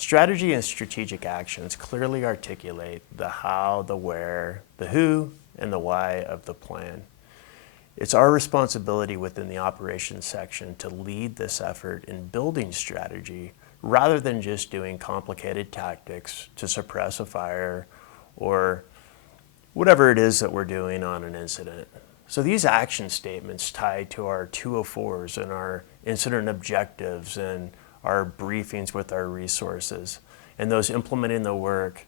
Strategy and strategic actions clearly articulate the how, the where, the who, and the why of the plan. It's our responsibility within the operations section to lead this effort in building strategy rather than just doing complicated tactics to suppress a fire or whatever it is that we're doing on an incident. So these action statements tie to our 204s and our incident objectives and our briefings with our resources and those implementing the work.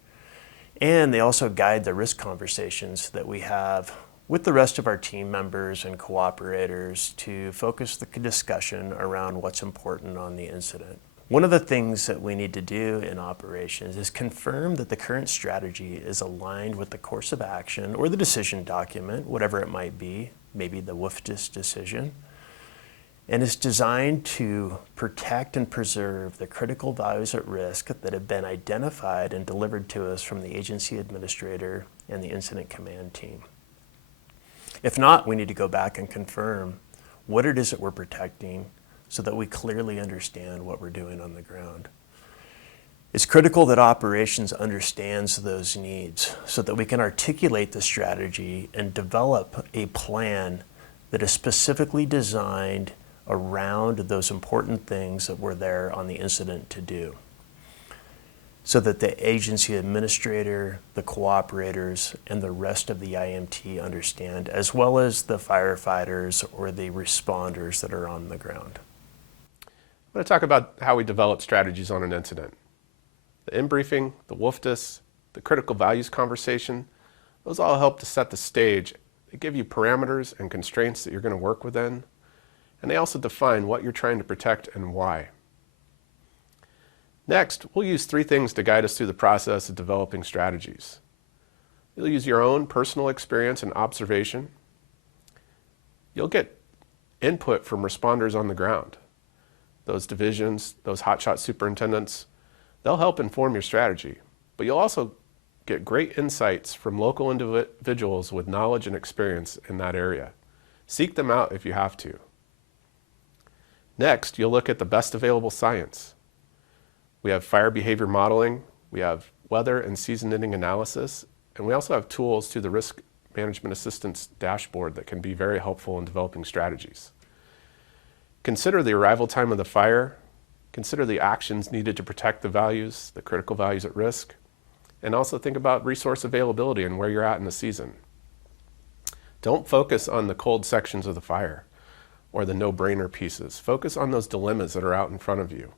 And they also guide the risk conversations that we have with the rest of our team members and cooperators to focus the discussion around what's important on the incident. One of the things that we need to do in operations is confirm that the current strategy is aligned with the course of action or the decision document, whatever it might be, maybe the WFDS decision, and is designed to protect and preserve the critical values at risk that have been identified and delivered to us from the agency administrator and the incident command team. If not, we need to go back and confirm what it is that we're protecting so that we clearly understand what we're doing on the ground. It's critical that operations understands those needs so that we can articulate the strategy and develop a plan that is specifically designed around those important things that were there on the incident to do, so that the agency administrator, the cooperators, and the rest of the IMT understand, as well as the firefighters or the responders that are on the ground. I'm going to talk about how we develop strategies on an incident. The in-briefing, the WFDS, the critical values conversation, those all help to set the stage. They give you parameters and constraints that you're going to work within, and they also define what you're trying to protect and why. Next, we'll use three things to guide us through the process of developing strategies. You'll use your own personal experience and observation. You'll get input from responders on the ground. Those divisions, those hotshot superintendents, they'll help inform your strategy. But you'll also get great insights from local individuals with knowledge and experience in that area. Seek them out if you have to. Next, you'll look at the best available science. We have fire behavior modeling, we have weather and season ending analysis, and we also have tools to the risk management assistance dashboard that can be very helpful in developing strategies. Consider the arrival time of the fire, consider the actions needed to protect the values, the critical values at risk, and also think about resource availability and where you're at in the season. Don't focus on the cold sections of the fire or the no-brainer pieces. Focus on those dilemmas that are out in front of you.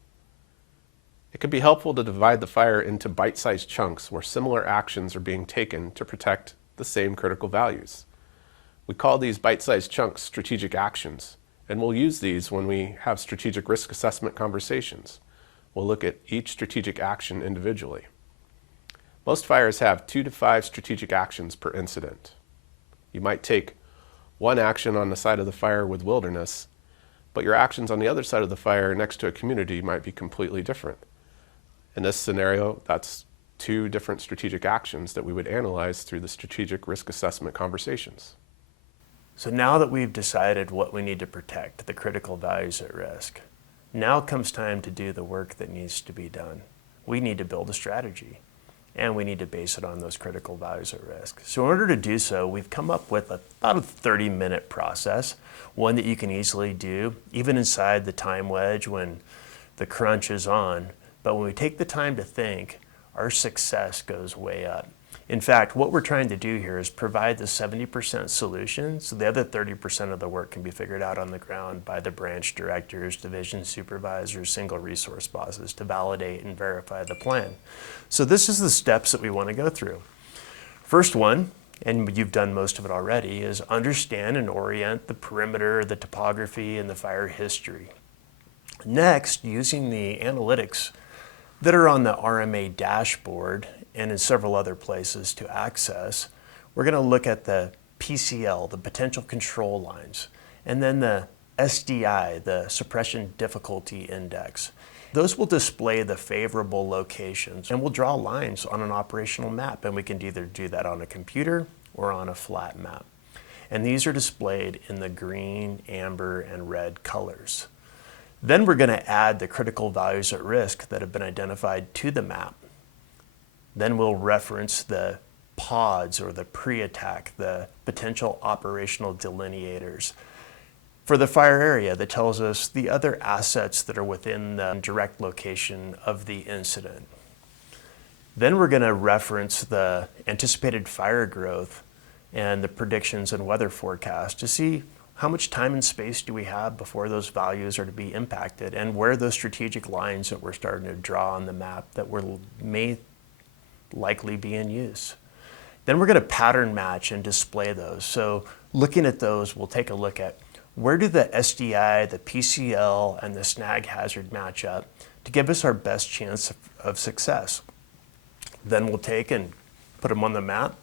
It can be helpful to divide the fire into bite-sized chunks where similar actions are being taken to protect the same critical values. We call these bite-sized chunks strategic actions, and we'll use these when we have strategic risk assessment conversations. We'll look at each strategic action individually. Most fires have 2 to 5 strategic actions per incident. You might take one action on the side of the fire with wilderness, but your actions on the other side of the fire next to a community might be completely different. In this scenario, that's 2 different strategic actions that we would analyze through the strategic risk assessment conversations. So now that we've decided what we need to protect, the critical values at risk, now comes time to do the work that needs to be done. We need to build a strategy, and we need to base it on those critical values at risk. So in order to do so, we've come up with about a 30-minute process, one that you can easily do, even inside the time wedge when the crunch is on. But when we take the time to think, our success goes way up. In fact, what we're trying to do here is provide the 70% solution, so the other 30% of the work can be figured out on the ground by the branch directors, division supervisors, single resource bosses to validate and verify the plan. So this is the steps that we want to go through. First one, and you've done most of it already, is understand and orient the perimeter, the topography, and the fire history. Next, using the analytics that are on the RMA dashboard and in several other places to access, we're going to look at the PCL, the potential control lines, and then the SDI, the suppression difficulty index. Those will display the favorable locations, and we'll draw lines on an operational map, and we can either do that on a computer or on a flat map. And these are displayed in the green, amber, and red colors. Then we're going to add the critical values at risk that have been identified to the map. Then we'll reference the pods or the pre-attack, the potential operational delineators for the fire area that tells us the other assets that are within the direct location of the incident. Then we're going to reference the anticipated fire growth and the predictions and weather forecast to see how much time and space do we have before those values are to be impacted, and where those strategic lines that we're starting to draw on the map that may likely be in use. Then we're going to pattern match and display those. So looking at those, we'll take a look at where do the SDI, the PCL, and the snag hazard match up to give us our best chance of success. Then we'll take and put them on the map,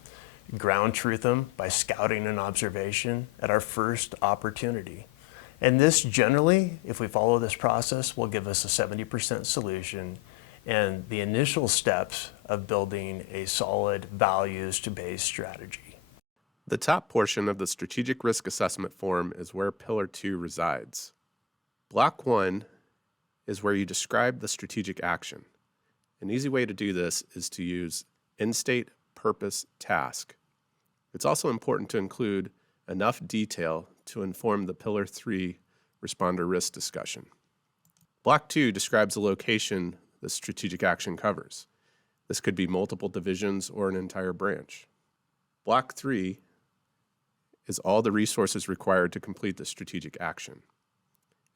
ground truth them by scouting and observation at our first opportunity. And this generally, if we follow this process, will give us a 70% solution and the initial steps of building a solid values-based strategy. The top portion of the strategic risk assessment form is where Pillar 2 resides. Block 1 is where you describe the strategic action. An easy way to do this is to use end state, purpose, task. It's also important to include enough detail to inform the Pillar 3 responder risk discussion. Block 2 describes the location the strategic action covers. This could be multiple divisions or an entire branch. Block 3 is all the resources required to complete the strategic action.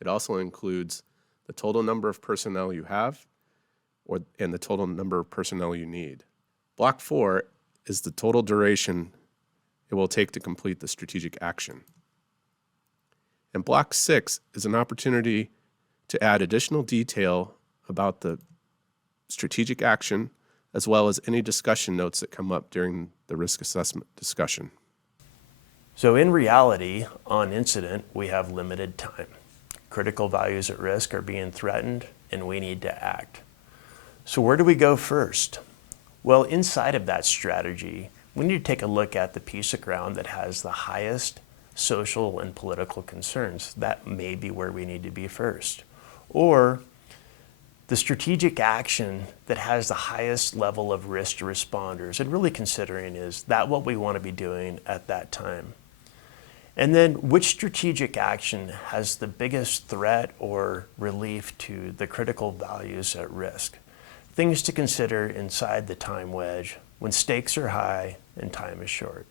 It also includes the total number of personnel you have and the total number of personnel you need. Block 4 is the total duration it will take to complete the strategic action. And Block 6 is an opportunity to add additional detail about the strategic action, as well as any discussion notes that come up during the risk assessment discussion. So in reality, on incident, we have limited time. Critical values at risk are being threatened, and we need to act. So where do we go first? Well, inside of that strategy, we need to take a look at the piece of ground that has the highest social and political concerns. That may be where we need to be first. Or the strategic action that has the highest level of risk to responders, and really considering, is that what we want to be doing at that time? And then which strategic action has the biggest threat or relief to the critical values at risk? Things to consider inside the time wedge when stakes are high and time is short.